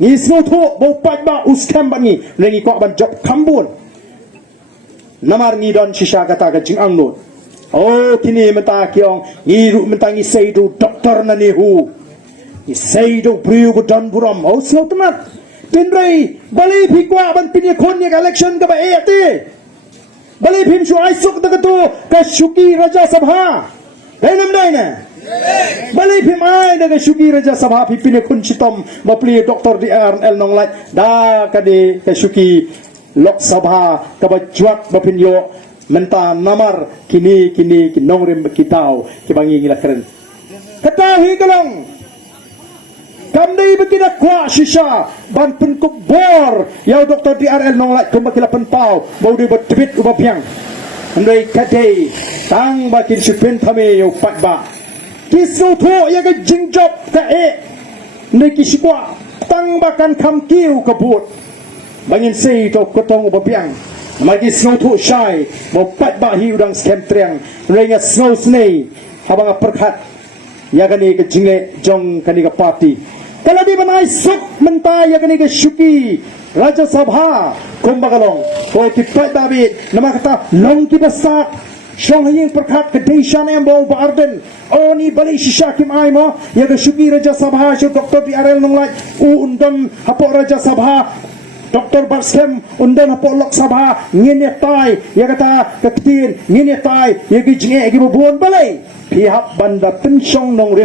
ni snoto bo pajba uskam bangi rengi ko ban job kambun namar ni don shisha kata ka jing angnut oh kini menta kiong ni ru menta ni seidu doktor na ni hu ni seidu priu ko don buram oh snotomat pinrei bali phikwa ban pinya khon ni election ka ba ate bali phim shu ai suk ta tu ka shuki raja sabha renam dai na bali phim ai da ka shuki raja sabha phipine khun chitom ma pli doktor di RL nong lai da ka de ka shuki lok sabha ka ba juak ba pinyo menta namar kini nong rem kitau ki bangi ngila keren kata hi kalong kamdai begina kwa shisha ban pen kubor yau doktor di RL nong lai kumba kila penpau mau di betbit uba piang andai kadai tang bakin supen thame yau patba kisu tho ya ga jingjop ka ndai kisikwa tang bakan kam kiu kabut bangin sei to kotong uba piang magi snow tho shai mau patba hi udang scam triang renga snow snei habang perkhat ya gani ke jingle jong kani ka party kalau di banai suk mentai ya kini ke syuki Raja Sabha kumbagalong ko kipat David nama kata long ki basak syong hing perkat ke deshan yang bau barden oh ni balik shisha kim ai mo ya ke syuki Raja Sabha syuk doktor di RL nong lai undon hapok Raja Sabha Doktor Barskem undan hapok lok Sabha ngene tai ya kata ketin ngene tai ya ke jinge ki bubuan balai pihak banda pensyong nong rim